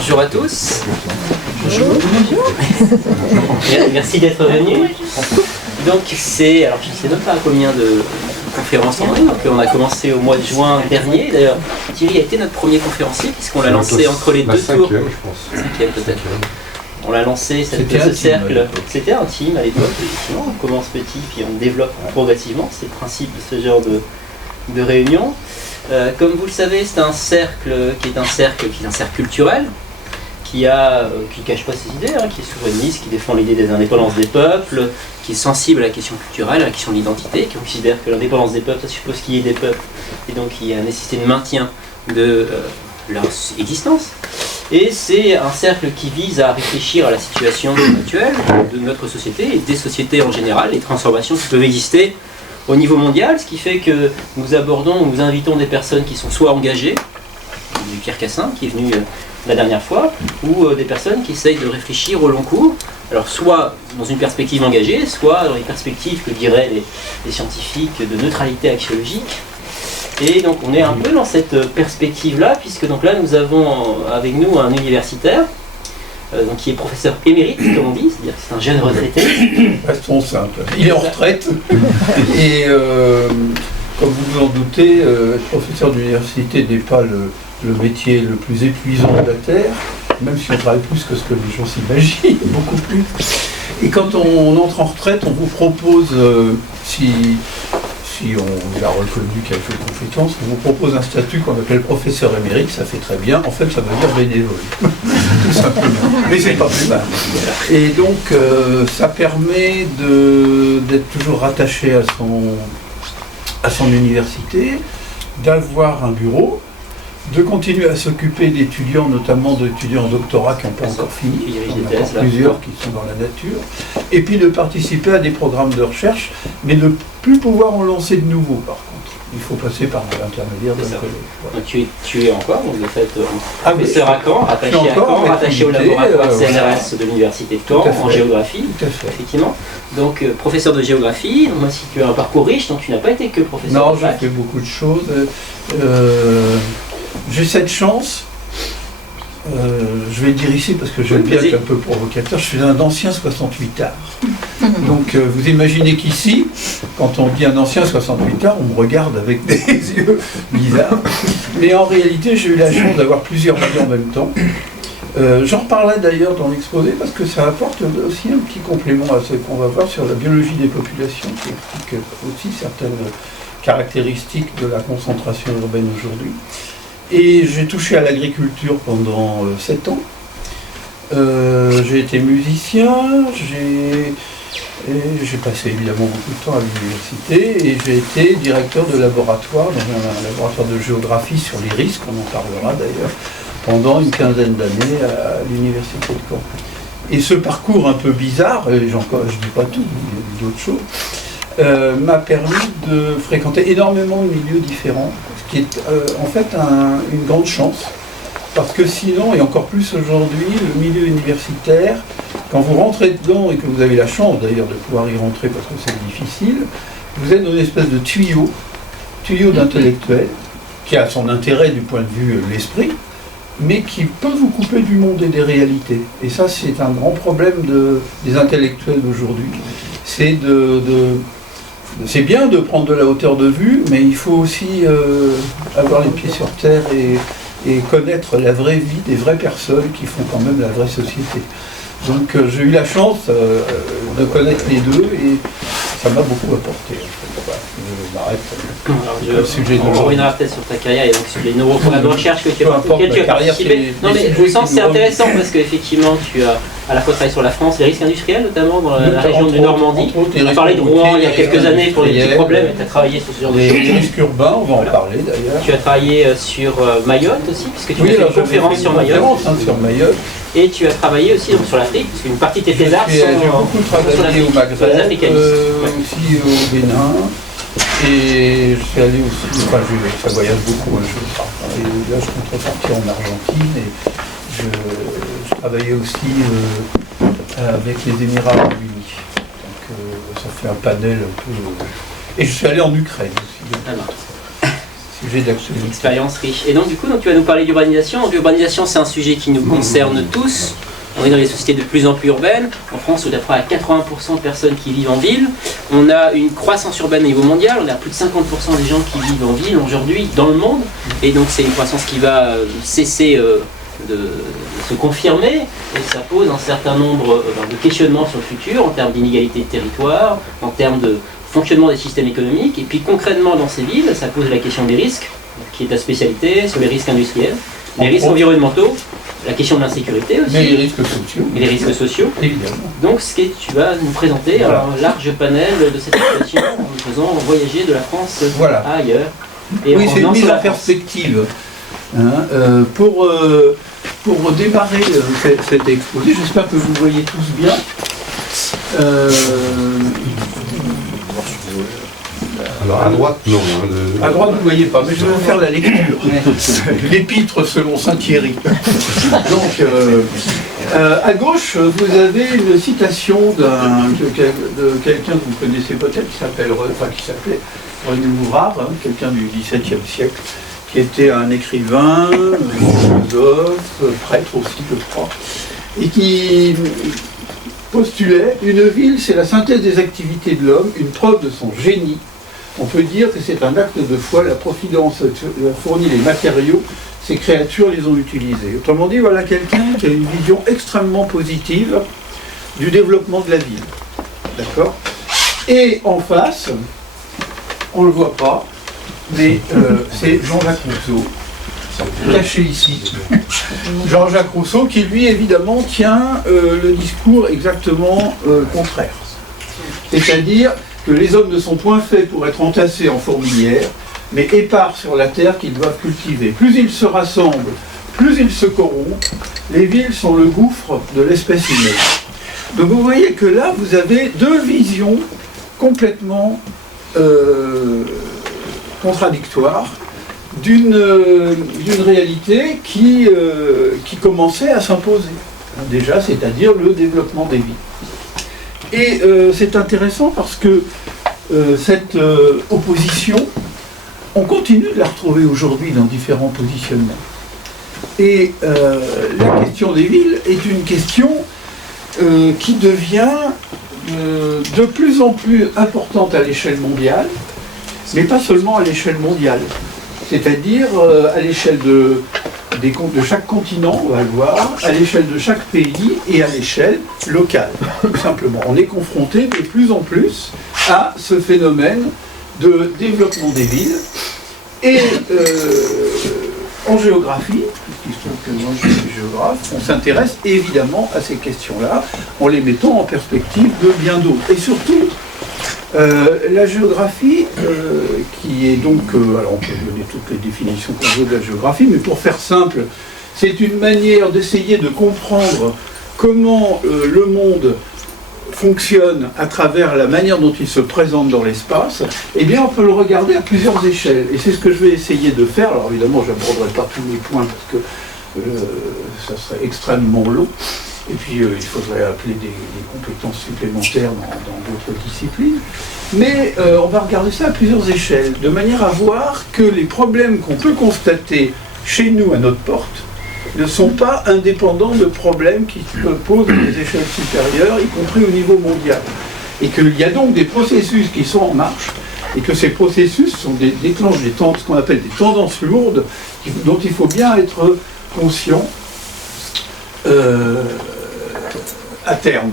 Bonjour à tous. Bonjour. Merci d'être venus. Donc c'est, alors je ne sais même pas combien de conférences on a. Donc on a commencé au mois de juin dernier. D'ailleurs, Thierry a été notre premier conférencier puisqu'on l'a lancé entre les deux tours. Je pense. Cinquième peut-être. On l'a lancé, ce cercle. C'était intime à l'époque, effectivement. On commence petit, puis on développe progressivement. C'est le principe de ce genre de réunion. Comme vous le savez, c'est un cercle qui est un cercle culturel, qui ne cache pas ses idées, qui est souverainiste, qui défend l'idée des indépendances des peuples, qui est sensible à la question culturelle, à la question de l'identité, qui considère que l'indépendance des peuples, ça suppose qu'il y ait des peuples, et donc il y a la nécessité de maintien de leur existence. Et c'est un cercle qui vise à réfléchir à la situation actuelle de notre société et des sociétés en général, les transformations qui peuvent exister au niveau mondial, ce qui fait que nous invitons des personnes qui sont soit engagées, du Pierre Cassin qui est venu la dernière fois, ou des personnes qui essayent de réfléchir au long cours, alors soit dans une perspective engagée, soit dans les perspectives que diraient les scientifiques de neutralité axiologique. Et donc on est un peu dans cette perspective-là, puisque donc là nous avons avec nous un universitaire, donc qui est professeur émérite, comme on dit, c'est-à-dire que c'est un jeune retraité. Restons simples. Il est en retraite. Et comme vous vous en doutez, être professeur d'université n'est pas le métier le plus épuisant de la Terre, même si on travaille plus que ce que les gens s'imaginent, beaucoup plus. Et quand on entre en retraite, on vous propose, si on vous a reconnu quelques compétences, on vous propose un statut qu'on appelle professeur émérite, ça fait très bien, en fait ça veut dire bénévole, tout simplement, mais c'est pas plus mal. Et donc ça permet d'être toujours rattaché à son université, d'avoir un bureau, de continuer à s'occuper d'étudiants, notamment d'étudiants en doctorat qui n'ont pas encore fini, il y en a encore plusieurs qui sont dans la nature, et puis de participer à des programmes de recherche, mais ne plus pouvoir en lancer de nouveaux par contre. Il faut passer par l'intermédiaire d'un collègue. Voilà. Tu es encore, donc, de fait, professeur à Caen, rattaché au laboratoire CNRS de l'université de Caen, en géographie, effectivement. Donc professeur de géographie, donc, moi si tu as un parcours riche, donc tu n'as pas été que professeur. Non, j'ai fait beaucoup de choses. J'ai cette chance, je vais le dire ici parce que j'aime bien être un peu provocateur, je suis un ancien 68ard. Donc vous imaginez qu'ici, quand on dit un ancien 68ard, on me regarde avec des yeux bizarres. Mais en réalité, j'ai eu la chance d'avoir plusieurs vies en même temps. J'en reparlerai d'ailleurs dans l'exposé parce que ça apporte aussi un petit complément à ce qu'on va voir sur la biologie des populations, qui explique aussi certaines caractéristiques de la concentration urbaine aujourd'hui. Et j'ai touché à l'agriculture pendant 7 ans. J'ai été musicien, j'ai passé évidemment beaucoup de temps à l'université et j'ai été directeur de laboratoire, dans un laboratoire de géographie sur les risques, on en parlera d'ailleurs, pendant une quinzaine d'années à l'université de Caen. Et ce parcours un peu bizarre, et je ne dis pas tout, il y a d'autres choses, m'a permis de fréquenter énormément de milieux différents, ce qui est en fait une grande chance, parce que sinon, et encore plus aujourd'hui, le milieu universitaire, quand vous rentrez dedans et que vous avez la chance d'ailleurs de pouvoir y rentrer parce que c'est difficile, vous êtes dans une espèce de tuyau d'intellectuel, qui a son intérêt du point de vue de l'esprit, mais qui peut vous couper du monde et des réalités. Et ça, c'est un grand problème des intellectuels d'aujourd'hui. C'est bien de prendre de la hauteur de vue, mais il faut aussi avoir les pieds sur terre et connaître la vraie vie des vraies personnes qui font quand même la vraie société. Donc j'ai eu la chance de connaître les deux et ça m'a beaucoup apporté. Voilà, je m'arrête. On reviendra peut-être sur ta carrière et donc sur les programmes de recherche que tu as participé. Non mais je sens que c'est intéressant parce qu'effectivement tu as à la fois travaillé sur la France, les risques industriels notamment dans la région de Normandie. On a parlé de Rouen il y a quelques années pour les petits problèmes et tu as travaillé sur ce genre de choses. Les risques urbains, on va en parler d'ailleurs. Tu as travaillé sur Mayotte aussi, puisque tu as fait une conférence sur Mayotte. Et tu as travaillé aussi donc, sur l'Afrique, parce qu'une partie de tes thésards sont j'ai beaucoup travaillé au Maghreb, aussi au Bénin, et je suis allé aussi, ça voyage beaucoup, et là je compte repartir en Argentine, et je travaillais aussi avec les Émirats Arabes Unis, donc ça fait un panel un peu... Et je suis allé en Ukraine aussi, si sujet d'actualité. Expérience riche. Et donc du coup, tu vas nous parler d'urbanisation. L'urbanisation, c'est un sujet qui nous concerne tous. On est dans des sociétés de plus en plus urbaines. En France, on est à près à 80% de personnes qui vivent en ville. On a une croissance urbaine au niveau mondial. On a plus de 50% des gens qui vivent en ville aujourd'hui dans le monde. Et donc c'est une croissance qui va cesser de se confirmer. Et ça pose un certain nombre de questionnements sur le futur en termes d'inégalité de territoire, en termes de fonctionnement des systèmes économiques. Et puis concrètement dans ces villes, ça pose la question des risques, qui est ta spécialité, sur les risques industriels, les risques environnementaux, la question de l'insécurité aussi. Mais les risques sociaux. Et les risques sociaux. Évidemment. Donc tu vas nous présenter Voilà. un large panel de cette situation en nous faisant voyager de la France à ailleurs. Et oui, en c'est une revenant mise sur en la France. perspective. Pour démarrer cet exposé, j'espère que vous voyez tous bien. Alors à droite, non. À droite, vous ne voyez pas, mais je vais vous faire la lecture. L'épître selon saint Thierry. Donc, à gauche, vous avez une citation de quelqu'un que vous connaissez peut-être, qui s'appelait René Ouvrard, quelqu'un du XVIIe siècle, qui était un écrivain, philosophe, prêtre aussi, je crois, et qui postulait « Une ville, c'est la synthèse des activités de l'homme, une preuve de son génie. On peut dire que c'est un acte de foi, la Providence a fourni les matériaux, ces créatures les ont utilisés. » Autrement dit, voilà quelqu'un qui a une vision extrêmement positive du développement de la ville. D'accord ? Et en face, on ne le voit pas, mais c'est Jean-Jacques Rousseau, caché ici. Jean-Jacques Rousseau qui, lui, évidemment, tient le discours exactement contraire. C'est-à-dire que les hommes ne sont point faits pour être entassés en fourmilière, mais épars sur la terre qu'ils doivent cultiver. Plus ils se rassemblent, plus ils se corrompent, les villes sont le gouffre de l'espèce humaine. Donc vous voyez que là, vous avez deux visions complètement contradictoires d'une réalité qui commençait à s'imposer. Déjà, c'est-à-dire le développement des villes. Et c'est intéressant parce que cette opposition, on continue de la retrouver aujourd'hui dans différents positionnements. Et la question des villes est une question qui devient de plus en plus importante à l'échelle mondiale, mais pas seulement à l'échelle mondiale. C'est-à-dire à l'échelle de chaque continent, on va le voir, à l'échelle de chaque pays et à l'échelle locale, tout simplement. On est confronté de plus en plus à ce phénomène de développement des villes. Et en géographie, puisqu'il se trouve que moi je suis géographe, on s'intéresse évidemment à ces questions-là, en les mettant en perspective de bien d'autres. Et surtout, la géographie, qui est donc, alors on peut donner toutes les définitions qu'on veut de la géographie, mais pour faire simple, c'est une manière d'essayer de comprendre comment le monde fonctionne à travers la manière dont il se présente dans l'espace. Eh bien, on peut le regarder à plusieurs échelles. Et c'est ce que je vais essayer de faire. Alors évidemment, je n'aborderai pas tous les points parce que ça serait extrêmement long. Et puis, il faudrait appeler des compétences supplémentaires dans d'autres disciplines. Mais on va regarder ça à plusieurs échelles, de manière à voir que les problèmes qu'on peut constater chez nous, à notre porte, ne sont pas indépendants de problèmes qui se posent à des échelles supérieures, y compris au niveau mondial. Et qu'il y a donc des processus qui sont en marche, et que ces processus déclenchent ce qu'on appelle des tendances lourdes, dont il faut bien être conscient à terme.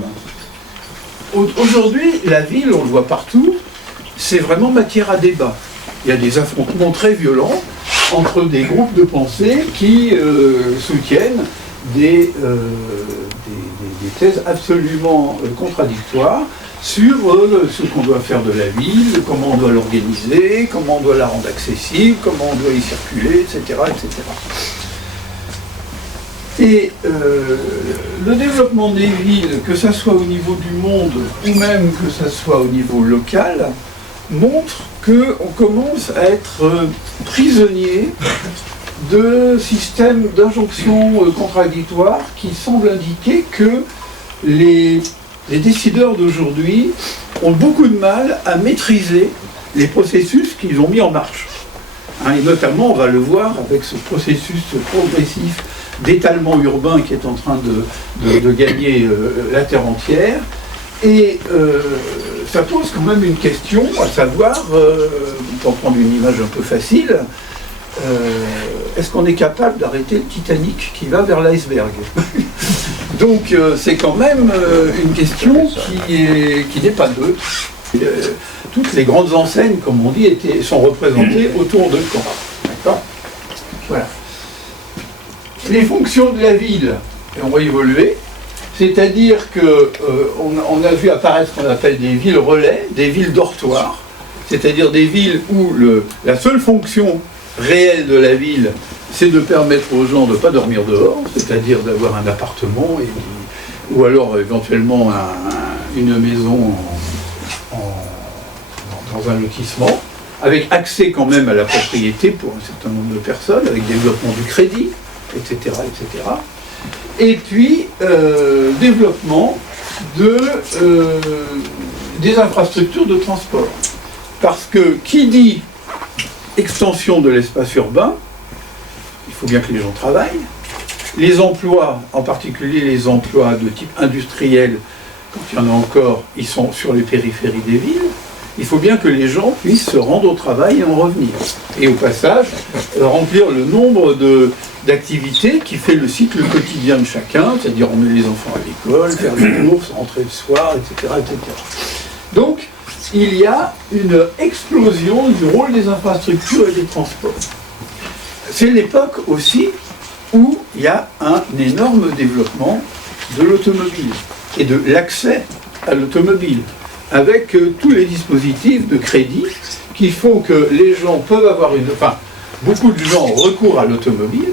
Aujourd'hui, la ville, on le voit partout, c'est vraiment matière à débat. Il y a des affrontements très violents entre des groupes de pensée qui soutiennent des thèses absolument contradictoires sur ce qu'on doit faire de la ville, comment on doit l'organiser, comment on doit la rendre accessible, comment on doit y circuler, etc. etc. Et le développement des villes, que ce soit au niveau du monde ou même que ce soit au niveau local, montre qu'on commence à être prisonnier de systèmes d'injonctions contradictoires qui semblent indiquer que les décideurs d'aujourd'hui ont beaucoup de mal à maîtriser les processus qu'ils ont mis en marche. Et notamment, on va le voir avec ce processus progressif d'étalement urbain qui est en train de gagner la terre entière. Et ça pose quand même une question, à savoir, pour prendre une image un peu facile, est-ce qu'on est capable d'arrêter le Titanic qui va vers l'iceberg? Donc c'est quand même une question qui n'est pas neutre. Toutes les grandes enseignes, comme on dit, sont représentées autour de Caen. D'accord ? Voilà. Les fonctions de la ville ont évolué, c'est-à-dire qu'on a vu apparaître ce qu'on appelle des villes relais, des villes dortoirs, c'est-à-dire des villes où la seule fonction réelle de la ville, c'est de permettre aux gens de ne pas dormir dehors, c'est-à-dire d'avoir un appartement, ou alors éventuellement une maison dans un lotissement, avec accès quand même à la propriété pour un certain nombre de personnes, avec développement du crédit, etc. etc. Et puis, développement des infrastructures de transport. Parce que qui dit extension de l'espace urbain, il faut bien que les gens travaillent. Les emplois, en particulier les emplois de type industriel, quand il y en a encore, ils sont sur les périphéries des villes. Il faut bien que les gens puissent se rendre au travail et en revenir. Et au passage, remplir le nombre d'activités qui fait le cycle quotidien de chacun, c'est-à-dire emmener les enfants à l'école, faire les courses, rentrer le soir, etc., etc. Donc, il y a une explosion du rôle des infrastructures et des transports. C'est l'époque aussi où il y a un énorme développement de l'automobile et de l'accès à l'automobile, avec tous les dispositifs de crédit qui font que les gens peuvent avoir beaucoup de gens ont recours à l'automobile,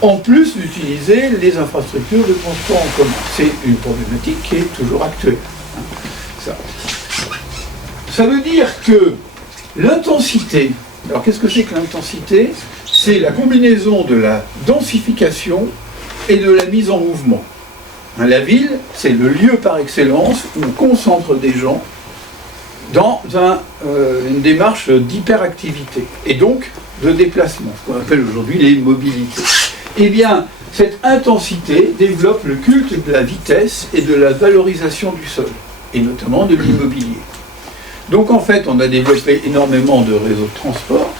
en plus d'utiliser les infrastructures de transport en commun. C'est une problématique qui est toujours actuelle. Ça veut dire que l'intensité, alors qu'est-ce que c'est que l'intensité? C'est la combinaison de la densification et de la mise en mouvement. La ville, c'est le lieu par excellence où on concentre des gens dans une démarche d'hyperactivité et donc de déplacement, ce qu'on appelle aujourd'hui les mobilités. Eh bien, cette intensité développe le culte de la vitesse et de la valorisation du sol, et notamment de l'immobilier. Donc en fait, on a développé énormément de réseaux de transport,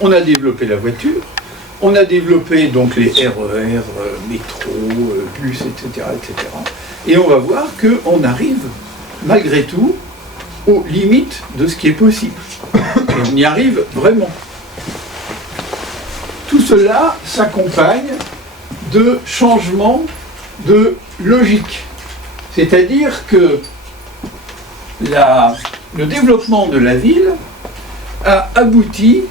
on a développé la voiture, on a développé donc les RER, métro, bus, etc., etc. Et on va voir qu'on arrive, malgré tout, aux limites de ce qui est possible. Et on y arrive vraiment. Tout cela s'accompagne de changements de logique. C'est-à-dire que le développement de la ville a abouti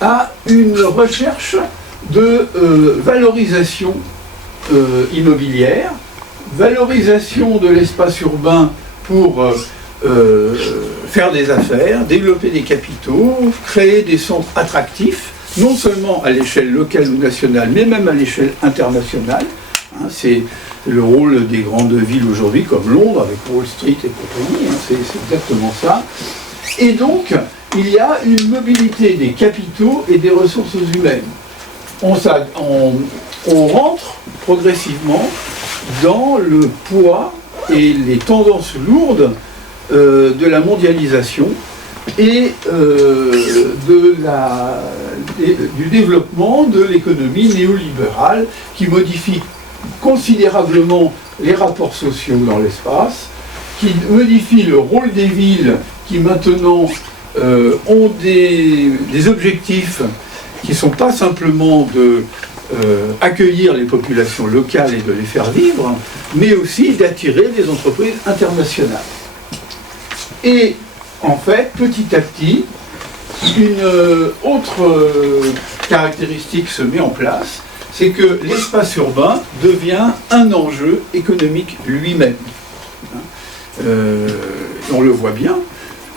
à une recherche de valorisation immobilière, valorisation de l'espace urbain pour faire des affaires, développer des capitaux, créer des centres attractifs, non seulement à l'échelle locale ou nationale, mais même à l'échelle internationale. C'est le rôle des grandes villes aujourd'hui, comme Londres, avec Wall Street et compagnie, c'est exactement ça. Et donc, il y a une mobilité des capitaux et des ressources humaines. On rentre progressivement dans le poids et les tendances lourdes de la mondialisation et du développement de l'économie néolibérale qui modifie considérablement les rapports sociaux dans l'espace, qui modifie le rôle des villes qui maintenant ont des objectifs qui ne sont pas simplement de accueillir les populations locales et de les faire vivre, mais aussi d'attirer des entreprises internationales. Et en fait, petit à petit, une autre caractéristique se met en place, c'est que l'espace urbain devient un enjeu économique lui-même. On le voit bien.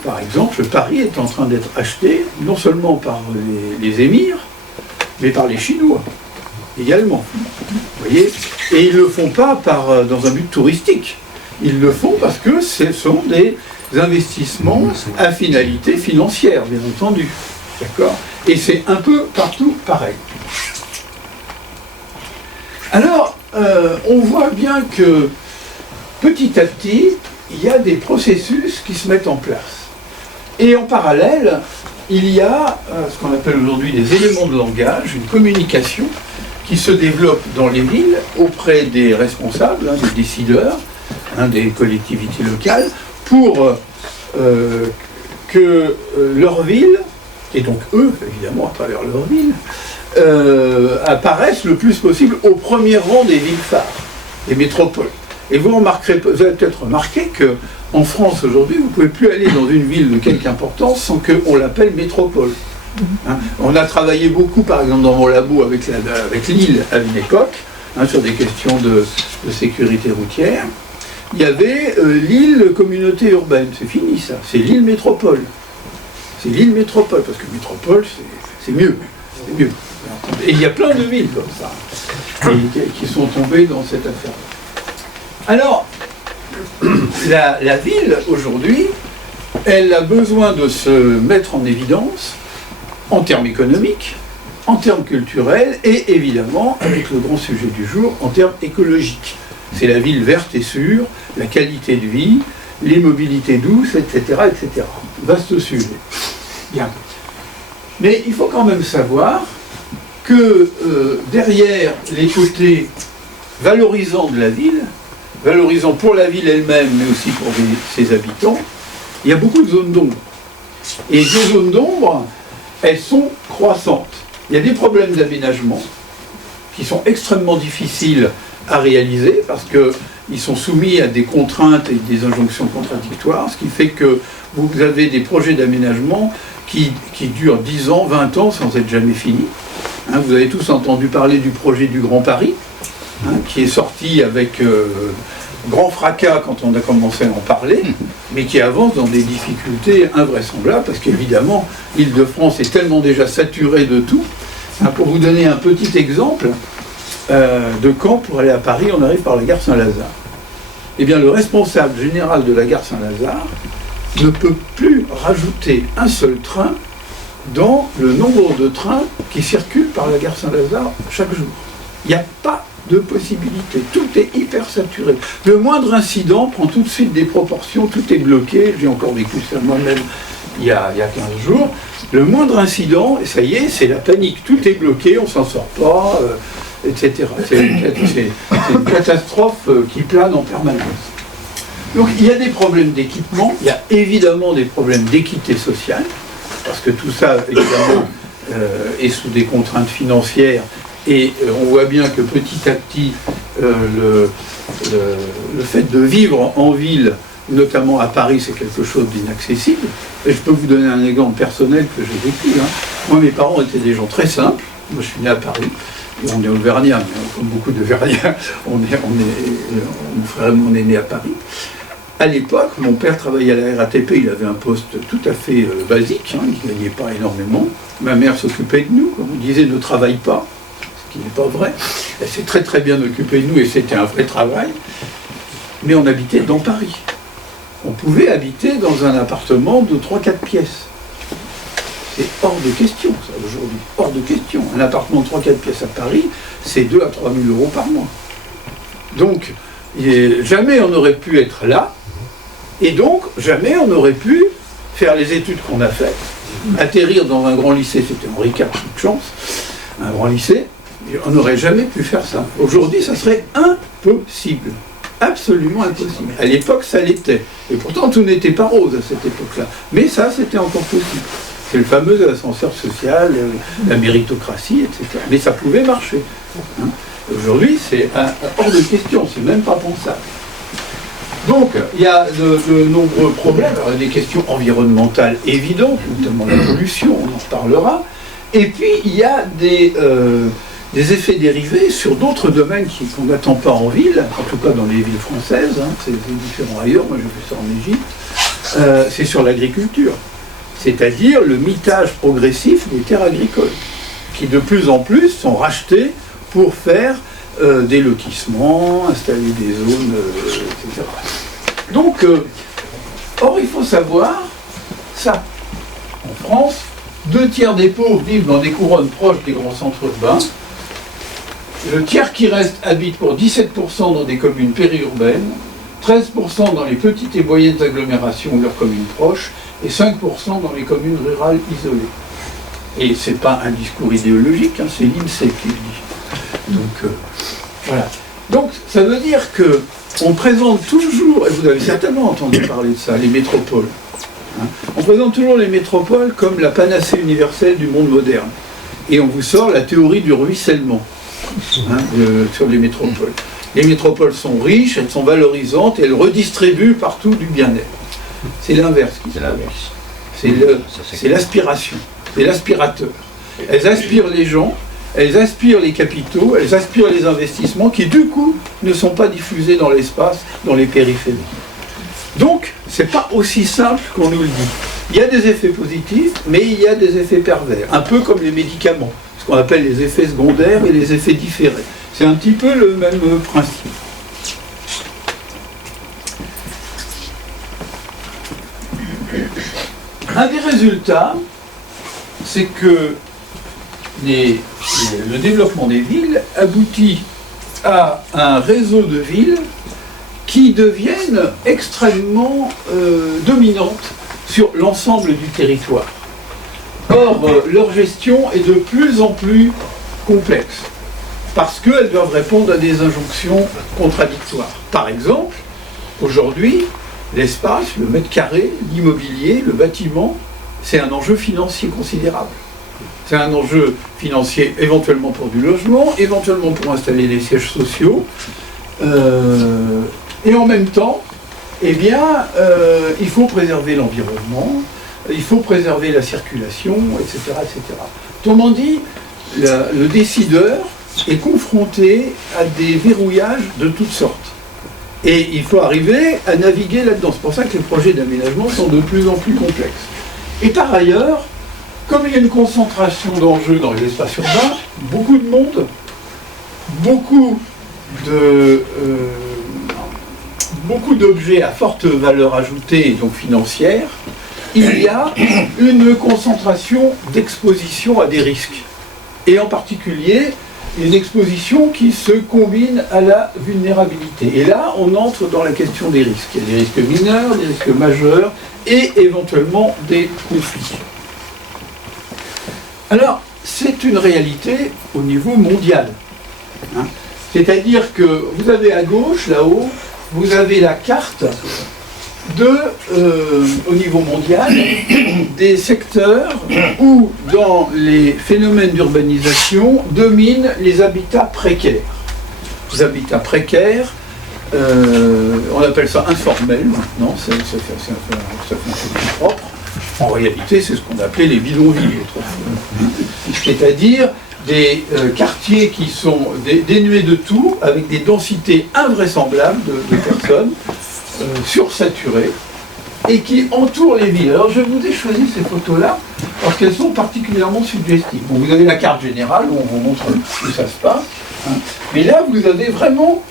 Par exemple, Paris est en train d'être acheté non seulement par les émirs, mais par les Chinois également. Vous voyez ? Et ils ne le font pas dans un but touristique. Ils le font parce que ce sont des investissements à finalité financière, bien entendu. D'accord ? Et c'est un peu partout pareil. Alors, on voit bien que petit à petit, il y a des processus qui se mettent en place. Et en parallèle, il y a ce qu'on appelle aujourd'hui des éléments de langage, une communication qui se développe dans les villes auprès des responsables, des décideurs, des collectivités locales, pour que leur ville, et donc eux, évidemment, à travers leur ville, apparaissent le plus possible au premier rang des villes phares, des métropoles. Et vous avez peut-être remarqué qu'en France aujourd'hui, vous ne pouvez plus aller dans une ville de quelque importance sans qu'on l'appelle métropole. On a travaillé beaucoup, par exemple, dans mon labo avec Lille à une époque, sur des questions de sécurité routière. Il y avait Lille communauté urbaine, c'est fini ça, c'est Lille métropole. C'est Lille métropole, parce que métropole, c'est mieux. C'est mieux. Et il y a plein de villes comme ça, qui sont tombées dans cette affaire. Alors, la ville, aujourd'hui, elle a besoin de se mettre en évidence en termes économiques, en termes culturels, et évidemment, avec le grand sujet du jour, en termes écologiques. C'est la ville verte et sûre, la qualité de vie, les mobilités douces, etc., etc. Vaste sujet. Bien. Mais il faut quand même savoir que derrière les côtés valorisants de la ville, valorisants pour la ville elle-même, mais aussi pour ses habitants, il y a beaucoup de zones d'ombre. Et ces zones d'ombre, elles sont croissantes. Il y a des problèmes d'aménagement qui sont extrêmement difficiles à réaliser parce qu'ils sont soumis à des contraintes et des injonctions contradictoires, ce qui fait que vous avez des projets d'aménagement qui durent 10 ans, 20 ans sans être jamais finis. Vous avez tous entendu parler du projet du Grand Paris, qui est sorti avec grand fracas quand on a commencé à en parler, mais qui avance dans des difficultés invraisemblables, parce qu'évidemment, l'Île-de-France est tellement déjà saturée de tout. Pour vous donner un petit exemple, de Caen, pour aller à Paris, on arrive par la gare Saint-Lazare. Eh bien, le responsable général de la gare Saint-Lazare ne peut plus rajouter un seul train dans le nombre de trains qui circulent par la gare Saint-Lazare chaque jour. Il n'y a pas de possibilité. Tout est hyper saturé. Le moindre incident prend tout de suite des proportions, tout est bloqué. J'ai encore vécu ça moi-même il y a 15 jours. Le moindre incident, et ça y est, c'est la panique. Tout est bloqué, on ne s'en sort pas, etc. C'est une catastrophe qui plane en permanence. Donc il y a des problèmes d'équipement, il y a évidemment des problèmes d'équité sociale, parce que tout ça, évidemment, est sous des contraintes financières. Et on voit bien que petit à petit, le fait de vivre en ville, notamment à Paris, c'est quelque chose d'inaccessible. Et je peux vous donner un exemple personnel que j'ai vécu. Moi, mes parents étaient des gens très simples. Moi, je suis né à Paris. Et on est auvergnat, mais comme beaucoup d'Auvergnats, mon frère et moi, on est né à Paris. À l'époque, mon père travaillait à la RATP, il avait un poste tout à fait basique, il ne gagnait pas énormément. Ma mère s'occupait de nous, comme on disait, ne travaille pas. Ce qui n'est pas vrai. Elle s'est très très bien occupée de nous et c'était un vrai travail. Mais on habitait dans Paris. On pouvait habiter dans un appartement de 3-4 pièces. C'est hors de question, ça, aujourd'hui. Hors de question. Un appartement de 3-4 pièces à Paris, c'est 2 à 3 000 euros par mois. Donc, jamais on n'aurait pu être là. Et donc, jamais on n'aurait pu faire les études qu'on a faites. Atterrir dans un grand lycée, c'était Henri IV, toute chance. Un grand lycée. On n'aurait jamais pu faire ça. Aujourd'hui, ça serait impossible. Absolument impossible. À l'époque, ça l'était. Et pourtant, tout n'était pas rose à cette époque-là. Mais ça, c'était encore possible. C'est le fameux ascenseur social, la méritocratie, etc. Mais ça pouvait marcher. Aujourd'hui, c'est hors de question. C'est même pas pensable. Donc, il y a de nombreux problèmes. Alors, il y a des questions environnementales évidentes, notamment la pollution, on en reparlera. Et puis, il y a des effets dérivés sur d'autres domaines qu'on n'attend pas en ville, en tout cas dans les villes françaises, c'est différent ailleurs, moi j'ai fait ça en Égypte, c'est sur l'agriculture. C'est-à-dire le mitage progressif des terres agricoles, qui de plus en plus sont rachetées pour faire des lotissements, installer des zones, etc. Donc, or il faut savoir ça. En France, 2 tiers des pauvres vivent dans des couronnes proches des grands centres urbains. Le tiers qui reste habite pour 17% dans des communes périurbaines, 13% dans les petites et moyennes agglomérations ou leurs communes proches, et 5% dans les communes rurales isolées. Et ce n'est pas un discours idéologique, hein, c'est l'INSEE qui le dit. Donc, voilà. Donc, ça veut dire qu'on présente toujours, et vous avez certainement entendu parler de ça, les métropoles. Hein, on présente toujours les métropoles comme la panacée universelle du monde moderne. Et on vous sort la théorie du ruissellement sur les métropoles. Les métropoles sont riches, elles sont valorisantes, et elles redistribuent partout du bien-être. C'est l'inverse qui se passe. C'est l'aspiration, c'est l'aspirateur. Elles aspirent les gens, elles aspirent les capitaux, elles aspirent les investissements qui, du coup, ne sont pas diffusés dans l'espace, dans les périphéries. Donc, c'est pas aussi simple qu'on nous le dit. Il y a des effets positifs, mais il y a des effets pervers, un peu comme les médicaments, ce qu'on appelle les effets secondaires et les effets différés. C'est un petit peu le même principe. Un des résultats, c'est que le développement des villes aboutit à un réseau de villes qui deviennent extrêmement dominantes sur l'ensemble du territoire. Or, leur gestion est de plus en plus complexe, parce qu'elles doivent répondre à des injonctions contradictoires. Par exemple, aujourd'hui, l'espace, le mètre carré, l'immobilier, le bâtiment, c'est un enjeu financier considérable. C'est un enjeu financier éventuellement pour du logement, éventuellement pour installer des sièges sociaux, et en même temps, eh bien, il faut préserver l'environnement, il faut préserver la circulation, etc. etc. Autrement dit, le décideur est confronté à des verrouillages de toutes sortes. Et il faut arriver à naviguer là-dedans. C'est pour ça que les projets d'aménagement sont de plus en plus complexes. Et par ailleurs, comme il y a une concentration d'enjeux dans les espaces urbains, beaucoup de monde, beaucoup d'objets à forte valeur ajoutée et donc financière, il y a une concentration d'exposition à des risques. Et en particulier, une exposition qui se combine à la vulnérabilité. Et là, on entre dans la question des risques. Il y a des risques mineurs, des risques majeurs et éventuellement des conflits. Alors, c'est une réalité au niveau mondial. Hein. C'est-à-dire que vous avez à gauche, là-haut, vous avez la carte au niveau mondial, des secteurs où, dans les phénomènes d'urbanisation, dominent les habitats précaires. Les habitats précaires, on appelle ça informel maintenant, ça fait un peu plus propre. En réalité, c'est ce qu'on appelait les bidonvilles autrefois. C'est-à-dire des quartiers qui sont dénués de tout, avec des densités invraisemblables de personnes, sursaturées, et qui entourent les villes. Alors je vous ai choisi ces photos-là, parce qu'elles sont particulièrement suggestives. Bon, vous avez la carte générale, où on vous montre où ça se passe, hein. Mais là, vous avez vraiment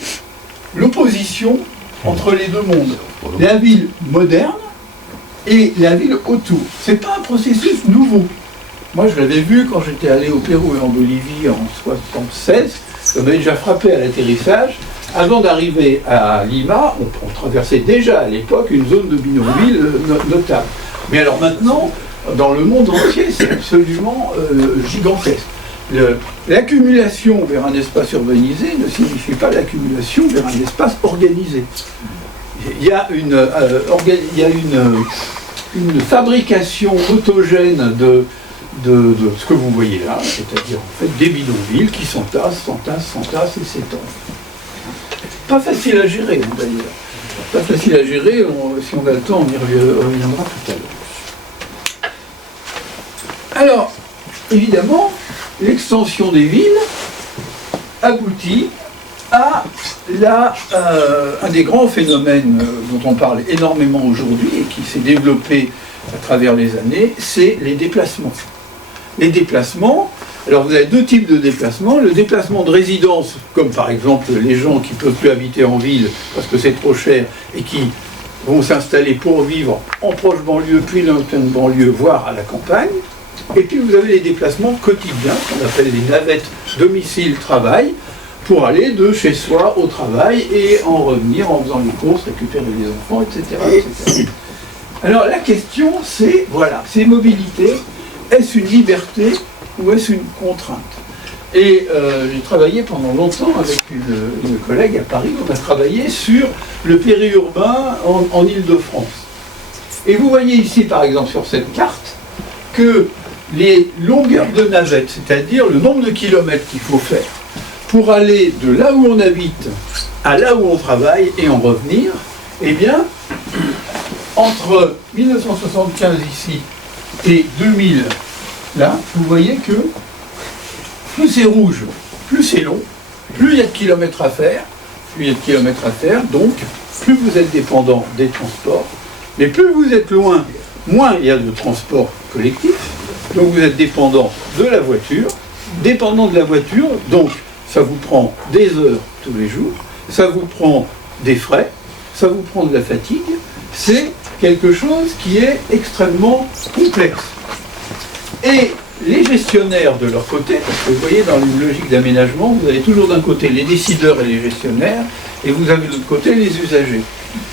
l'opposition entre les deux mondes. La ville moderne et la ville autour. C'est pas un processus nouveau. Moi, je l'avais vu quand j'étais allé au Pérou et en Bolivie en 1976. Ça m'avait déjà frappé à l'atterrissage. Avant d'arriver à Lima, on traversait déjà à l'époque une zone de bidonville notable. Mais alors maintenant, dans le monde entier, c'est absolument gigantesque. L'accumulation vers un espace urbanisé ne signifie pas l'accumulation vers un espace organisé. Il y a une fabrication autogène de ce que vous voyez là, c'est-à-dire en fait des bidonvilles qui s'entassent et s'étendent. Pas facile à gérer d'ailleurs. Pas facile à gérer, si on a le temps, on y reviendra tout à l'heure. Alors, évidemment, l'extension des villes aboutit à un des grands phénomènes dont on parle énormément aujourd'hui et qui s'est développé à travers les années, c'est les déplacements. Les déplacements, alors vous avez deux types de déplacements. Le déplacement de résidence, comme par exemple les gens qui ne peuvent plus habiter en ville parce que c'est trop cher et qui vont s'installer pour vivre en proche banlieue, puis dans une banlieue, voire à la campagne. Et puis vous avez les déplacements quotidiens, qu'on appelle les navettes domicile-travail, pour aller de chez soi au travail et en revenir en faisant les courses, récupérer les enfants, etc. etc. Alors la question c'est, voilà, ces mobilités, est-ce une liberté ou est-ce une contrainte? Et j'ai travaillé pendant longtemps avec une collègue à Paris, on a travaillé sur le périurbain en Île-de-France. Et vous voyez ici par exemple sur cette carte que les longueurs de navette, c'est-à-dire le nombre de kilomètres qu'il faut faire pour aller de là où on habite à là où on travaille et en revenir, eh bien, entre 1975 ici et 2000, là, vous voyez que plus c'est rouge, plus c'est long, plus il y a de kilomètres à faire, donc plus vous êtes dépendant des transports, mais plus vous êtes loin, moins il y a de transports collectifs, donc vous êtes dépendant de la voiture, donc ça vous prend des heures tous les jours, ça vous prend des frais, ça vous prend de la fatigue, c'est quelque chose qui est extrêmement complexe. Et les gestionnaires de leur côté, parce que vous voyez dans une logique d'aménagement, vous avez toujours d'un côté les décideurs et les gestionnaires, et vous avez de l'autre côté les usagers.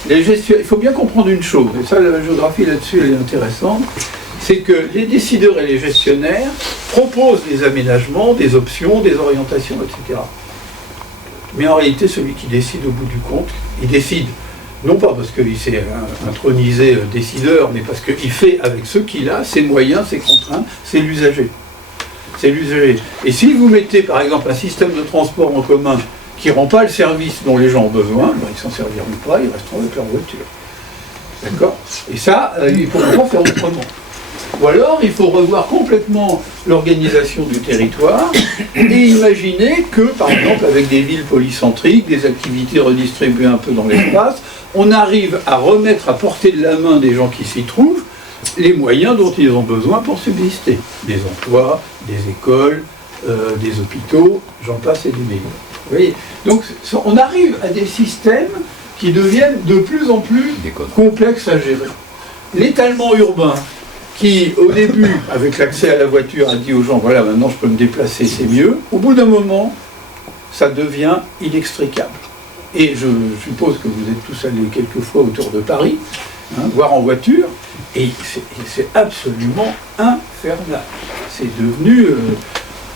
Il faut bien comprendre une chose, et ça la géographie là-dessus elle est intéressante, c'est que les décideurs et les gestionnaires proposent des aménagements, des options, des orientations, etc. Mais en réalité, celui qui décide au bout du compte, il décide non pas parce qu'il s'est intronisé décideur, mais parce qu'il fait avec ce qu'il a, ses moyens, ses contraintes, c'est l'usager. C'est l'usager. Et si vous mettez par exemple un système de transport en commun qui ne rend pas le service dont les gens ont besoin, ben, ils s'en serviront pas, ils resteront avec leur voiture. D'accord? Et ça, il faut pas faire autrement. Ou alors, il faut revoir complètement l'organisation du territoire et imaginer que, par exemple, avec des villes polycentriques, des activités redistribuées un peu dans l'espace, on arrive à remettre à portée de la main des gens qui s'y trouvent les moyens dont ils ont besoin pour subsister. Des emplois, des écoles, des hôpitaux, j'en passe et des meilleurs. Vous voyez ? Donc, on arrive à des systèmes qui deviennent de plus en plus complexes à gérer. L'étalement urbain, qui, au début, avec l'accès à la voiture, a dit aux gens, voilà, maintenant je peux me déplacer, c'est mieux. Au bout d'un moment, ça devient inextricable. Et je suppose que vous êtes tous allés quelques fois autour de Paris, voir en voiture, et c'est absolument infernal. C'est devenu...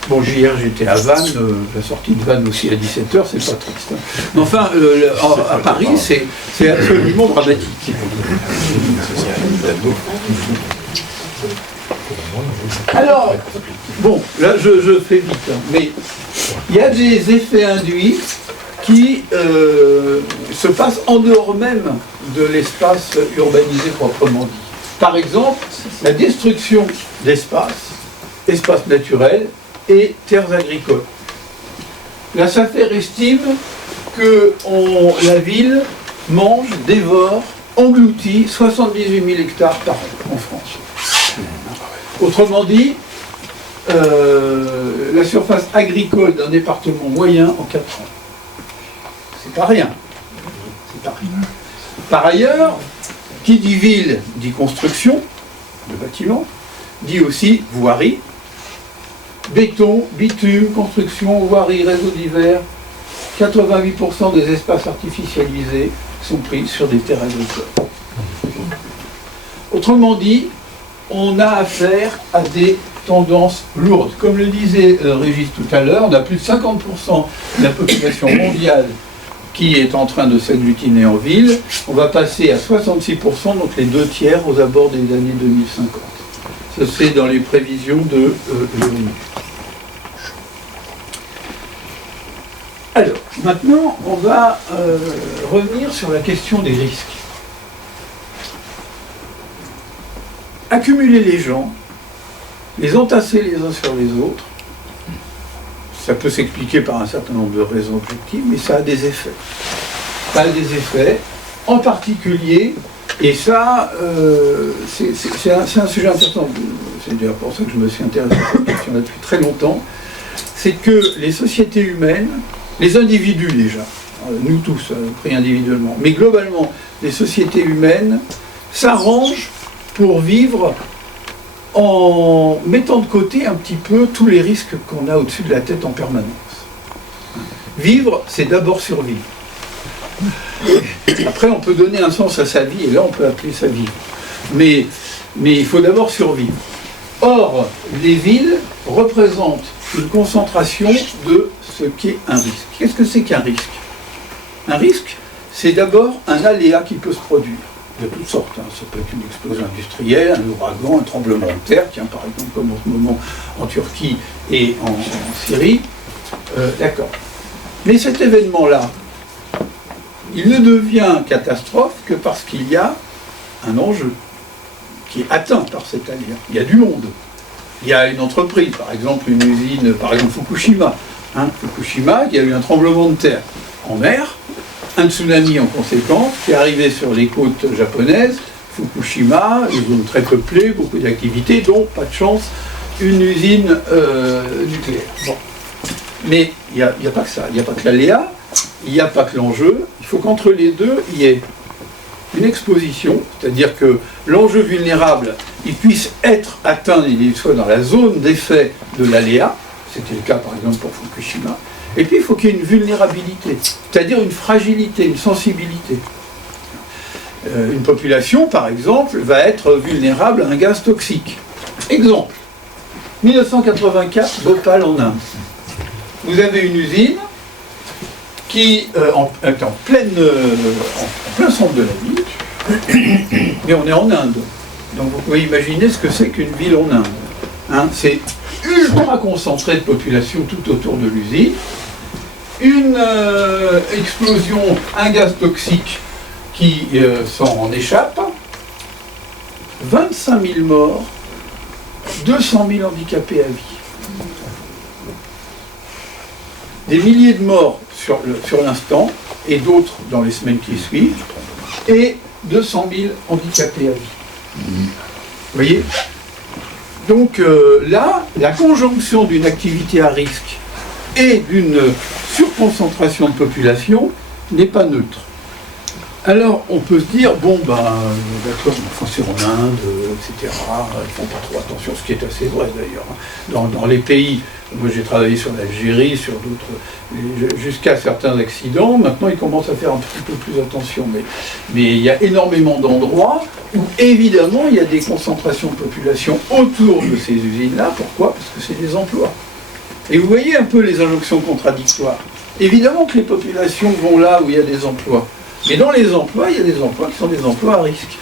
Bon, hier j'étais à Vannes, la sortie de Vannes aussi à 17h, c'est pas triste. Hein. Mais enfin, à Paris, c'est absolument dramatique. Alors, bon, là je fais vite, hein, mais il y a des effets induits qui se passent en dehors même de l'espace urbanisé proprement dit. Par exemple, la destruction d'espaces, espaces naturels et terres agricoles. La SAFER estime que la ville mange, dévore, engloutit 78 000 hectares par an en France. Autrement dit, la surface agricole d'un département moyen en 4 ans. C'est pas rien. C'est pas rien. Par ailleurs, qui dit ville dit construction de bâtiments, dit aussi voirie, béton, bitume, construction, voirie, réseau divers. 88% des espaces artificialisés sont pris sur des terres agricoles. Autrement dit, on a affaire à des tendances lourdes. Comme le disait Régis tout à l'heure, on a plus de 50% de la population mondiale qui est en train de s'agglutiner en ville. On va passer à 66%, donc les 2/3 aux abords des années 2050. Ça, c'est dans les prévisions de l'ONU. Alors, maintenant, on va revenir sur la question des risques. Accumuler les gens, les entasser les uns sur les autres, ça peut s'expliquer par un certain nombre de raisons objectives, mais ça a des effets. Ça a des effets, en particulier, et ça, c'est un sujet intéressant, c'est d'ailleurs pour ça que je me suis intéressé à cette question-là depuis très longtemps, c'est que les sociétés humaines, les individus déjà, nous tous, pris individuellement, mais globalement, les sociétés humaines s'arrangent pour vivre en mettant de côté un petit peu tous les risques qu'on a au-dessus de la tête en permanence. Vivre, c'est d'abord survivre. Après, on peut donner un sens à sa vie, et là, on peut appeler ça vivre. Mais il faut d'abord survivre. Or, les villes représentent une concentration de ce qu'est un risque. Qu'est-ce que c'est qu'un risque? Un risque, c'est d'abord un aléa qui peut se produire. De toutes sortes. Ça peut être une explosion industrielle, un ouragan, un tremblement de terre, tiens, par exemple, comme en ce moment en Turquie et en Syrie. D'accord. Mais cet événement-là, il ne devient catastrophe que parce qu'il y a un enjeu qui est atteint par cet aléa. Il y a du monde. Il y a une entreprise, par exemple une usine, par exemple Fukushima. Fukushima, il y a eu un tremblement de terre en mer, un tsunami en conséquence, qui est arrivé sur les côtes japonaises, Fukushima, une zone très peuplée, beaucoup d'activités, dont, pas de chance, une usine nucléaire. Bon. Mais il n'y a pas que ça, il n'y a pas que l'aléa, il n'y a pas que l'enjeu, il faut qu'entre les deux, il y ait une exposition, c'est-à-dire que l'enjeu vulnérable, il puisse être atteint, il soit dans la zone d'effet de l'aléa, c'était le cas par exemple pour Fukushima, et puis il faut qu'il y ait une vulnérabilité, c'est-à-dire une fragilité, une sensibilité. Une population, par exemple, va être vulnérable à un gaz toxique. Exemple, 1984, Bhopal en Inde. Vous avez une usine qui est en plein centre de la ville, mais on est en Inde. Donc vous pouvez imaginer ce que c'est qu'une ville en Inde. C'est ultra concentré de population tout autour de l'usine, une explosion, un gaz toxique qui s'en échappe, 25 000 morts, 200 000 handicapés à vie. Des milliers de morts sur l'instant, et d'autres dans les semaines qui suivent, et 200 000 handicapés à vie. Vous voyez? Donc là, la conjonction d'une activité à risque et d'une surconcentration de population n'est pas neutre. Alors on peut se dire, bon d'accord, enfin, c'est en Inde, etc., ils font pas trop attention, ce qui est assez vrai d'ailleurs. Dans les pays, moi j'ai travaillé sur l'Algérie, sur d'autres, jusqu'à certains accidents, maintenant ils commencent à faire un petit peu plus attention, mais il y a énormément d'endroits où évidemment il y a des concentrations de population autour de ces usines-là. Pourquoi? Parce que c'est des emplois. Et vous voyez un peu les injonctions contradictoires. Évidemment que les populations vont là où il y a des emplois. Mais dans les emplois, il y a des emplois qui sont des emplois à risque.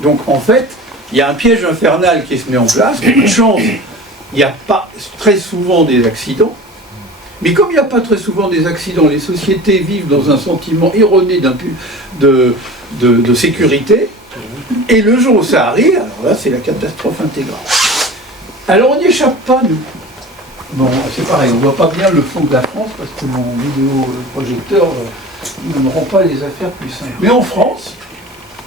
Donc en fait, il y a un piège infernal qui se met en place. Une chance, il n'y a pas très souvent des accidents. Mais comme il n'y a pas très souvent des accidents, les sociétés vivent dans un sentiment erroné de sécurité. Et le jour où ça arrive, alors là, c'est la catastrophe intégrale. Alors on n'y échappe pas, nous. Bon, c'est pareil, on ne voit pas bien le fond de la France parce que mon vidéoprojecteur ne rend pas les affaires plus simples. Mais en France,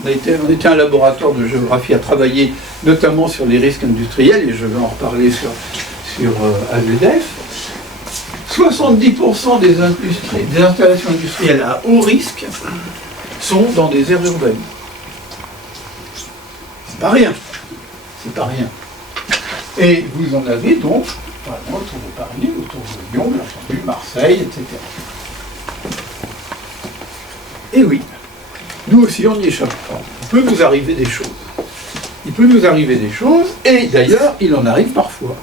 on était un laboratoire de géographie à travailler notamment sur les risques industriels, et je vais en reparler sur AZF. 70% des installations industrielles à haut risque sont dans des aires urbaines. C'est pas rien. C'est pas rien. Et vous en avez donc autour de Paris, autour de Lyon, bien entendu, Marseille, etc. Et oui, nous aussi on n'y échappe pas. Il peut nous arriver des choses. Il peut nous arriver des choses, et d'ailleurs, il en arrive parfois.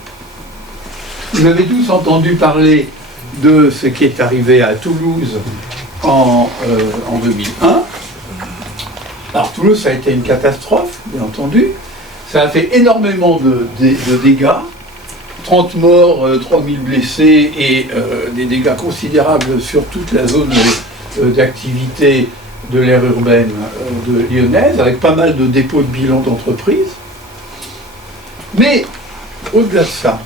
Vous avez tous entendu parler de ce qui est arrivé à Toulouse en 2001. Alors Toulouse, ça a été une catastrophe, bien entendu. Ça a fait énormément de dégâts. 30 morts, 3000 blessés et des dégâts considérables sur toute la zone d'activité de l'aire urbaine lyonnaise, avec pas mal de dépôts de bilan d'entreprises. Mais au-delà de ça,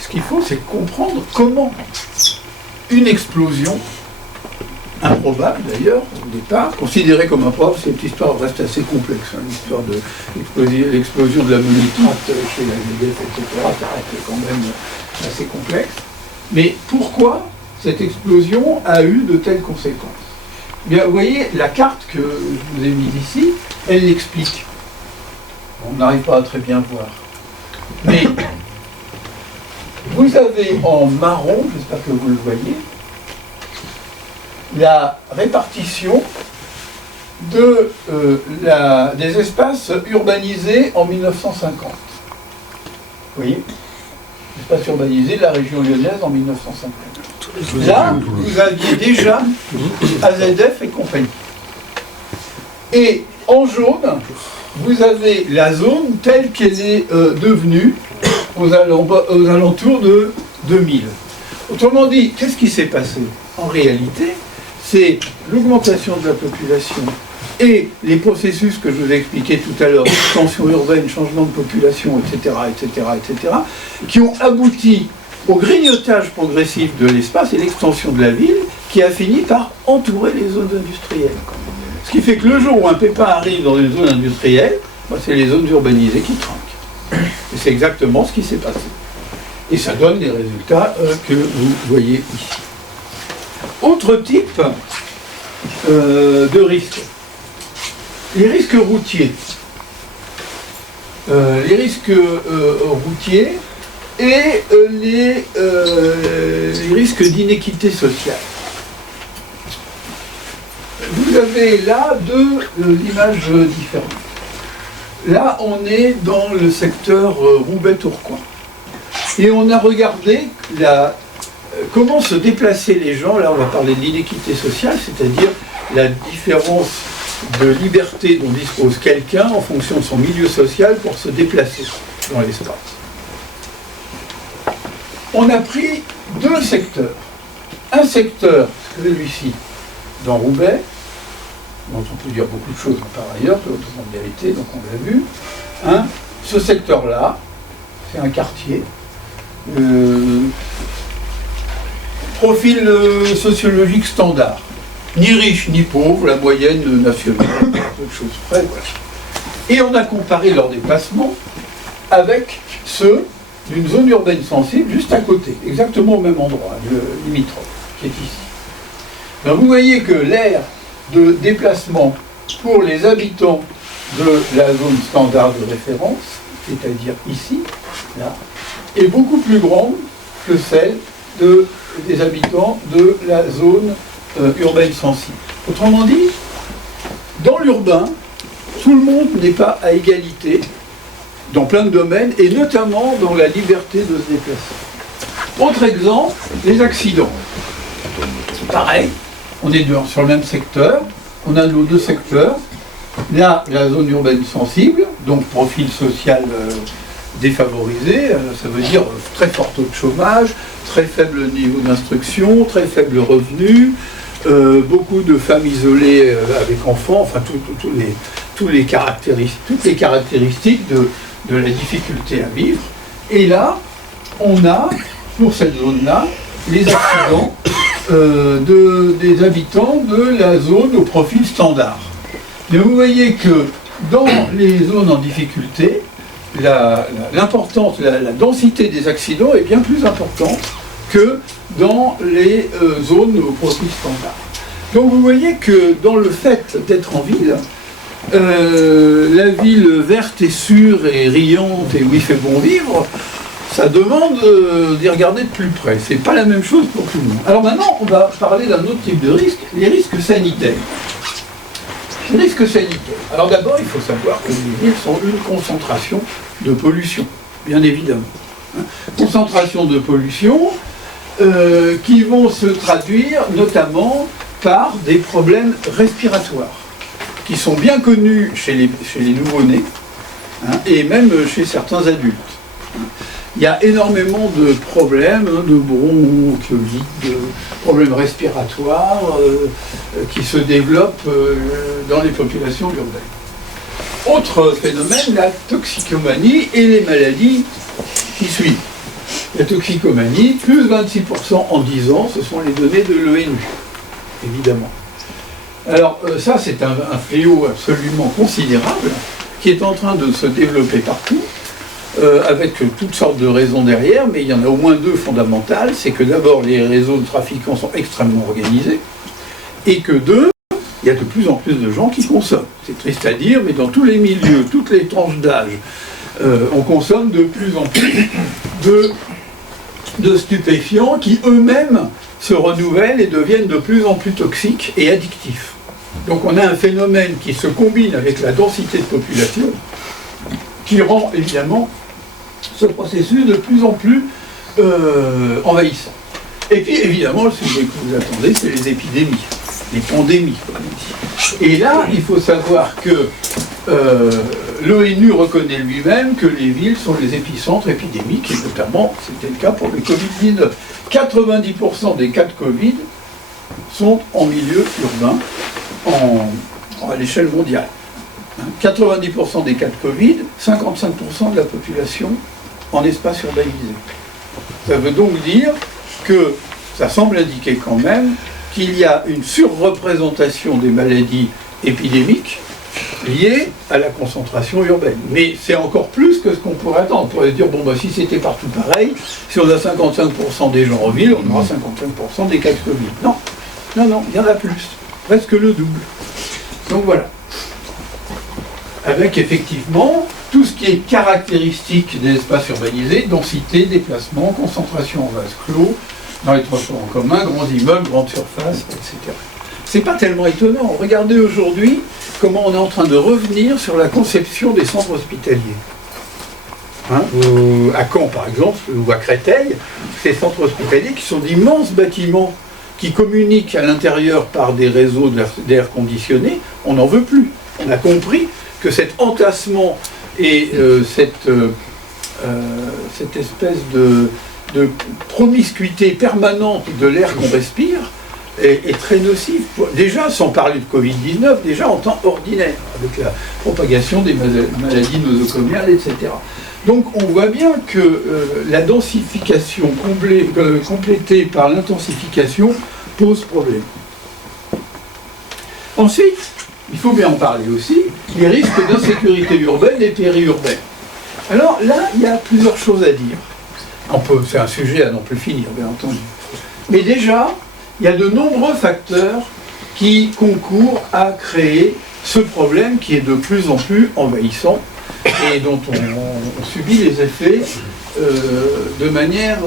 ce qu'il faut, c'est comprendre comment une explosion, improbable d'ailleurs, au départ, considérée comme improbable, cette histoire reste assez complexe, l'histoire de l'explosion de l'ammonitrate chez la AZF, etc., ça reste quand même assez complexe. Mais pourquoi cette explosion a eu de telles conséquences? Bien, vous voyez, la carte que je vous ai mise ici, elle l'explique. On n'arrive pas à très bien voir. Mais vous avez en marron, j'espère que vous le voyez, la répartition des espaces urbanisés en 1950. Vous voyez, l'espace urbanisé de la région lyonnaise en 1950. Là, vous aviez déjà AZF et compagnie. Et en jaune, vous avez la zone telle qu'elle est devenue aux alentours de 2000. Autrement dit, qu'est-ce qui s'est passé? En réalité, c'est l'augmentation de la population et les processus que je vous ai expliqués tout à l'heure, extension urbaine, changement de population, etc., qui ont abouti au grignotage progressif de l'espace et l'extension de la ville, qui a fini par entourer les zones industrielles. Ce qui fait que le jour où un pépin arrive dans une zone industrielle, c'est les zones urbanisées qui trinquent. Et c'est exactement ce qui s'est passé. Et ça donne les résultats que vous voyez ici. Autre type de risque. Les risques routiers. Les risques routiers et les risques d'inéquité sociale. Vous avez là deux images différentes. Là, on est dans le secteur Roubaix-Tourcoing. Et on a regardé comment se déplacer les gens. Là, on va parler de l'inéquité sociale, c'est-à-dire la différence de liberté dont dispose quelqu'un en fonction de son milieu social pour se déplacer dans l'espace. On a pris deux secteurs. Un secteur, celui-ci, dans Roubaix, dont on peut dire beaucoup de choses par ailleurs, de l'autre vérité, donc on l'a vu. Hein, ce secteur-là, c'est un quartier. Profil sociologique standard. Ni riche ni pauvre, la moyenne nationale, peu de choses près, voilà. Et on a comparé leurs déplacements avec ceux d'une zone urbaine sensible juste à côté, exactement au même endroit, le limitrophe, qui est ici. Alors vous voyez que l'aire de déplacement pour les habitants de la zone standard de référence, c'est-à-dire ici, là, est beaucoup plus grande que celle des habitants de la zone urbaine sensible. Autrement dit, dans l'urbain, tout le monde n'est pas à égalité dans plein de domaines, et notamment dans la liberté de se déplacer. Autre exemple, les accidents. Pareil, on est sur le même secteur, on a nos deux secteurs. Là, la zone urbaine sensible, donc profil social défavorisé, ça veut dire très fort taux de chômage, très faible niveau d'instruction, très faible revenu, beaucoup de femmes isolées avec enfants, enfin toutes les caractéristiques de la difficulté à vivre. Et là, on a, pour cette zone-là, les accidents des habitants de la zone au profil standard. Mais vous voyez que dans les zones en difficulté, l'importance, la densité des accidents est bien plus importante que dans les zones au profil standard. Donc vous voyez que dans le fait d'être en ville, la ville verte et sûre et riante et où il fait bon vivre, ça demande d'y regarder de plus près. C'est pas la même chose pour tout le monde. Alors maintenant, on va parler d'un autre type de risque, les risques sanitaires. Les risques sanitaires. Alors d'abord, il faut savoir que les villes sont une concentration de pollution, bien évidemment. Concentration de pollution qui vont se traduire notamment par des problèmes respiratoires, qui sont bien connus chez les nouveau-nés, et même chez certains adultes. Il y a énormément de problèmes, de bronchiolites, de problèmes respiratoires qui se développent dans les populations urbaines. Autre phénomène, la toxicomanie et les maladies qui suivent. La toxicomanie, plus 26% en 10 ans, ce sont les données de l'ONU, évidemment. Alors ça, c'est un fléau absolument considérable qui est en train de se développer partout, avec toutes sortes de raisons derrière, mais il y en a au moins deux fondamentales. C'est que d'abord, les réseaux de trafiquants sont extrêmement organisés, et que deux, il y a de plus en plus de gens qui consomment. C'est triste à dire, mais dans tous les milieux, toutes les tranches d'âge, on consomme de plus en plus de stupéfiants qui eux-mêmes se renouvellent et deviennent de plus en plus toxiques et addictifs. Donc on a un phénomène qui se combine avec la densité de population qui rend évidemment ce processus de plus en plus envahissant. Et puis évidemment, le sujet que vous attendez, c'est les épidémies, les pandémies, comme on dit. Et là, il faut savoir que l'ONU reconnaît lui-même que les villes sont les épicentres épidémiques, et notamment, c'était le cas pour le Covid-19. 90% des cas de Covid sont en milieu urbain, à l'échelle mondiale. 90% des cas de Covid, 55% de la population en espace urbanisé. Ça veut donc dire que ça semble indiquer quand même qu'il y a une surreprésentation des maladies épidémiques liées à la concentration urbaine. Mais c'est encore plus que ce qu'on pourrait attendre. On pourrait se dire, bon, bah, si c'était partout pareil, si on a 55% des gens en ville, on aura 55% des cas de Covid. Non, non, non, il y en a plus. Presque le double. Donc voilà. Avec effectivement tout ce qui est caractéristique des espaces urbanisés, densité, déplacement, concentration en vase clos, dans les transports en commun, grands immeubles, grandes surfaces, etc. C'est pas tellement étonnant. Regardez aujourd'hui comment on est en train de revenir sur la conception des centres hospitaliers. À Caen par exemple, ou à Créteil, ces centres hospitaliers qui sont d'immenses bâtiments qui communiquent à l'intérieur par des réseaux d'air conditionné, on n'en veut plus. On a compris que cet entassement et cette espèce de promiscuité permanente de l'air qu'on respire est très nocive. Déjà, sans parler de Covid-19, déjà en temps ordinaire, avec la propagation des maladies nosocomiales, etc. Donc on voit bien que la densification complétée par l'intensification pose problème. Ensuite, il faut bien en parler aussi, les risques d'insécurité urbaine et périurbaine. Alors là, il y a plusieurs choses à dire. C'est un sujet à n'en plus finir, bien entendu. Mais déjà, il y a de nombreux facteurs qui concourent à créer ce problème qui est de plus en plus envahissant et dont on subit les effets de manière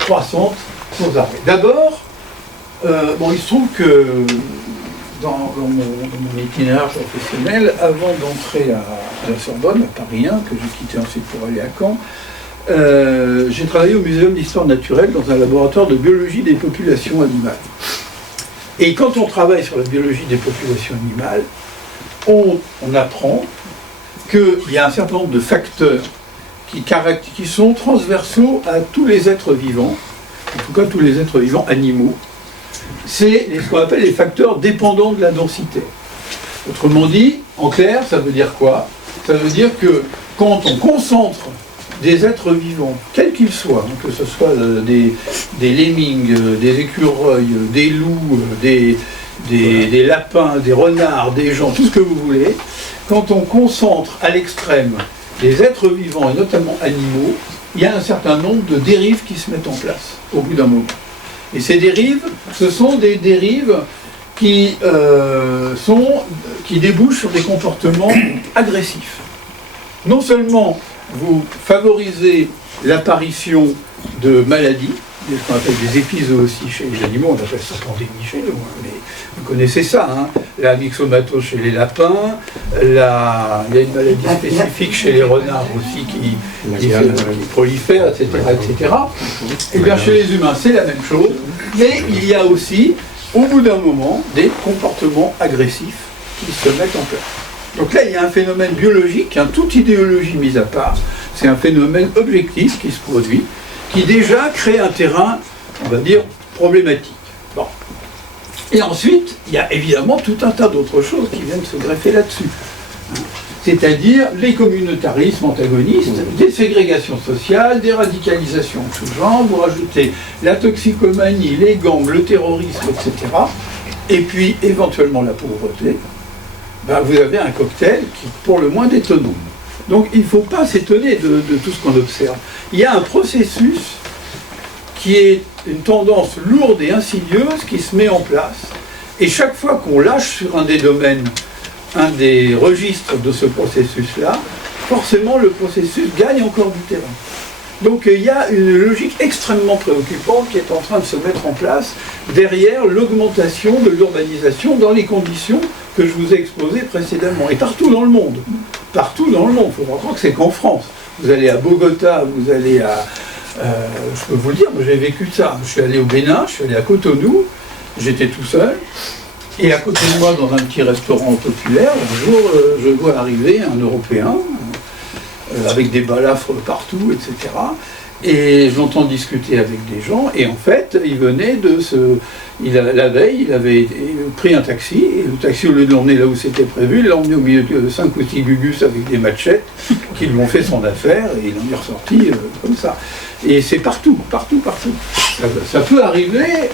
croissante sans arrêt. D'abord, il se trouve que dans mon itinéraire professionnel, avant d'entrer à la Sorbonne, à Paris 1, que j'ai quitté ensuite pour aller à Caen, j'ai travaillé au Muséum d'Histoire Naturelle dans un laboratoire de biologie des populations animales. Et quand on travaille sur la biologie des populations animales, on apprend qu'il y a un certain nombre de facteurs qui sont transversaux à tous les êtres vivants, en tout cas tous les êtres vivants animaux. C'est ce qu'on appelle les facteurs dépendants de la densité. Autrement dit, en clair, ça veut dire quoi? Ça veut dire que quand on concentre des êtres vivants, quels qu'ils soient, que ce soit des lemmings, des écureuils, des loups, des lapins, des renards, des gens, tout ce que vous voulez, quand on concentre à l'extrême des êtres vivants, et notamment animaux, il y a un certain nombre de dérives qui se mettent en place au bout d'un moment. Et ces dérives, ce sont des dérives qui débouchent sur des comportements agressifs. Non seulement vous favorisez l'apparition de maladies, ce qu'on appelle des épizooties chez les animaux, on appelle ça pandémie chez nous, mais vous connaissez ça, la myxomatose chez les lapins, il y a une maladie spécifique chez les renards aussi qui prolifère, etc., etc. Et bien chez les humains, c'est la même chose, mais il y a aussi, au bout d'un moment, des comportements agressifs qui se mettent en place. Donc là, il y a un phénomène biologique, toute idéologie mise à part, c'est un phénomène objectif qui se produit, qui déjà crée un terrain, on va dire, problématique. Bon. Et ensuite, il y a évidemment tout un tas d'autres choses qui viennent se greffer là-dessus. C'est-à-dire les communautarismes antagonistes, des ségrégations sociales, des radicalisations de tout genre, vous rajoutez la toxicomanie, les gangs, le terrorisme, etc. Et puis éventuellement la pauvreté. Vous avez un cocktail qui est pour le moins détonnant. Donc il ne faut pas s'étonner de tout ce qu'on observe. Il y a un processus qui est une tendance lourde et insidieuse qui se met en place. Et chaque fois qu'on lâche sur un des domaines, un des registres de ce processus-là, forcément le processus gagne encore du terrain. Donc il y a une logique extrêmement préoccupante qui est en train de se mettre en place derrière l'augmentation de l'urbanisation dans les conditions que je vous ai exposées précédemment. Et partout dans le monde. Partout dans le monde. Il faut pas croire que c'est qu'en France. Vous allez à Bogota, vous allez à... je peux vous le dire, moi j'ai vécu ça. Je suis allé au Bénin, je suis allé à Cotonou, j'étais tout seul. Et à côté de moi, dans un petit restaurant populaire, un jour, je vois arriver un Européen, avec des balafres partout, etc. Et je l'entends discuter avec des gens, et en fait, il venait de se... la veille, il avait pris un taxi, et le taxi, au lieu de l'emmener là où c'était prévu, il l'a emmené au milieu de 5 ou 6 gugus avec des machettes, qui lui ont fait son affaire, et il en est ressorti comme ça. Et c'est partout, partout, partout. Ça peut arriver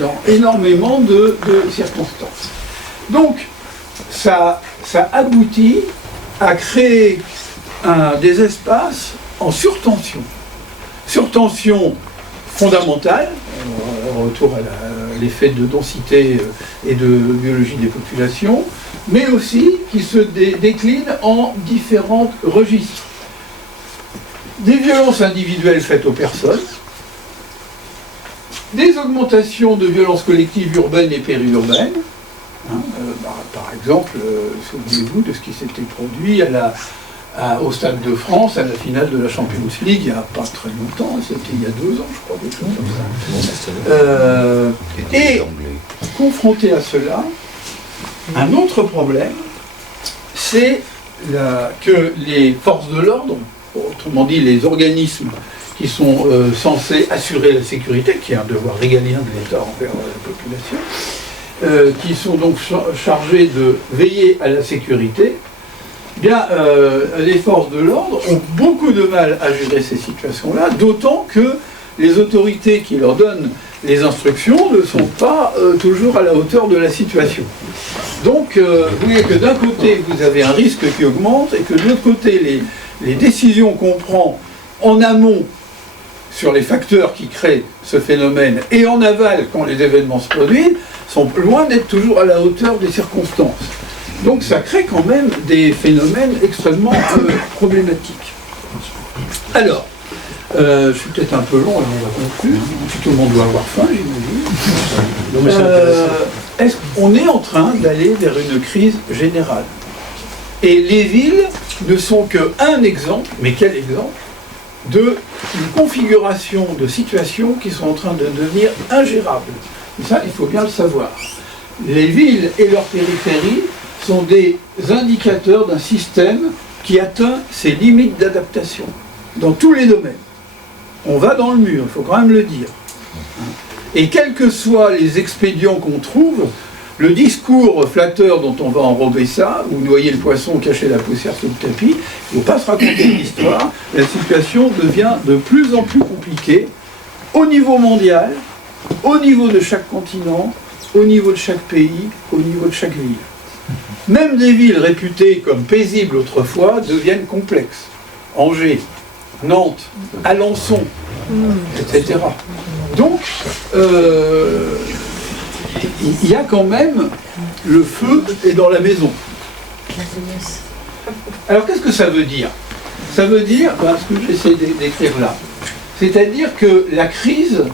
dans énormément de circonstances. Donc, ça aboutit à créer des espaces en surtension. Surtension fondamentale, retour à l'effet de densité et de biologie des populations, mais aussi qui se décline en différents registres. Des violences individuelles faites aux personnes, des augmentations de violences collectives urbaines et périurbaines. Par exemple, souvenez-vous de ce qui s'était produit au Stade de France, à la finale de la Champions League, il n'y a pas très longtemps, c'était il y a 2 ans, je crois, quelque chose comme ça. Et confronté à cela, un autre problème, c'est que les forces de l'ordre, autrement dit les organismes qui sont censés assurer la sécurité, qui est un devoir régalien de l'État envers la population, qui sont donc chargés de veiller à la sécurité, bien, les forces de l'ordre ont beaucoup de mal à gérer ces situations-là, d'autant que les autorités qui leur donnent les instructions ne sont pas toujours à la hauteur de la situation. Donc, vous voyez que d'un côté, vous avez un risque qui augmente, et que de l'autre côté, les décisions qu'on prend en amont sur les facteurs qui créent ce phénomène, et en aval, quand les événements se produisent, sont loin d'être toujours à la hauteur des circonstances. Donc ça crée quand même des phénomènes extrêmement problématiques. Alors, je suis peut-être un peu long, alors on va conclure. Tout le monde doit avoir faim, j'imagine. On est en train d'aller vers une crise générale. Et les villes ne sont qu'un exemple, mais quel exemple, d'une configuration de situations qui sont en train de devenir ingérables. Et ça, il faut bien le savoir. Les villes et leurs périphéries sont des indicateurs d'un système qui atteint ses limites d'adaptation dans tous les domaines. On va dans le mur, il faut quand même le dire. Et quels que soient les expédients qu'on trouve, le discours flatteur dont on va enrober ça, ou noyer le poisson, cacher la poussière sous le tapis, il ne faut pas se raconter l'histoire. La situation devient de plus en plus compliquée au niveau mondial, au niveau de chaque continent, au niveau de chaque pays, au niveau de chaque ville. Même des villes réputées comme paisibles autrefois deviennent complexes. Angers, Nantes, Alençon, etc. Donc, il y a quand même le feu est dans la maison. Alors qu'est-ce que ça veut dire? Ça veut dire, ce que j'essaie d'écrire là, c'est-à-dire que la crise,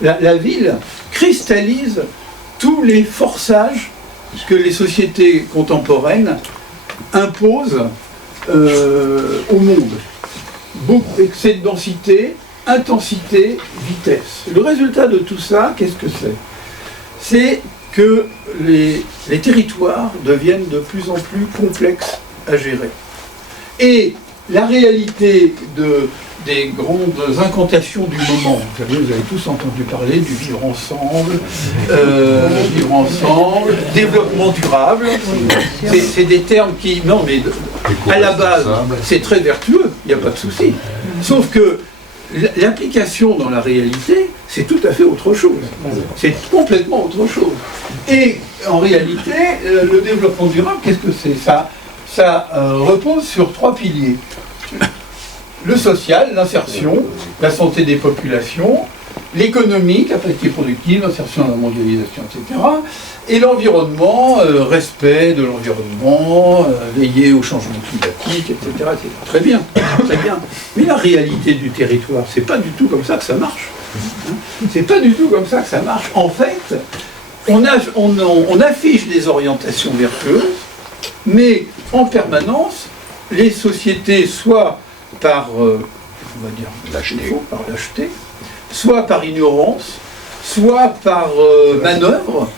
la ville cristallise tous les forçages que les sociétés contemporaines imposent au monde. Beaucoup, excès de densité, intensité, vitesse. Le résultat de tout ça, qu'est-ce que c'est? C'est que les territoires deviennent de plus en plus complexes à gérer. Et la réalité des grandes incantations du moment, vous avez tous entendu parler du vivre ensemble, développement durable, c'est des termes qui, non mais à la base, c'est très vertueux, il n'y a pas de souci. Sauf que l'application dans la réalité, c'est tout à fait autre chose. C'est complètement autre chose. Et en réalité, le développement durable, qu'est-ce que c'est? Ça repose sur 3 piliers. Le social, l'insertion, la santé des populations l'économie, capacité productive, insertion dans la mondialisation, etc. Et l'environnement, respect de l'environnement, veiller au changement climatique, etc., etc. Très bien, très bien. Mais la réalité du territoire, c'est pas du tout comme ça que ça marche. C'est pas du tout comme ça que ça marche. En fait, on affiche des orientations vertueuses, mais en permanence, les sociétés, soit par, on va dire, par lâcheté, soit par ignorance, soit par manœuvre,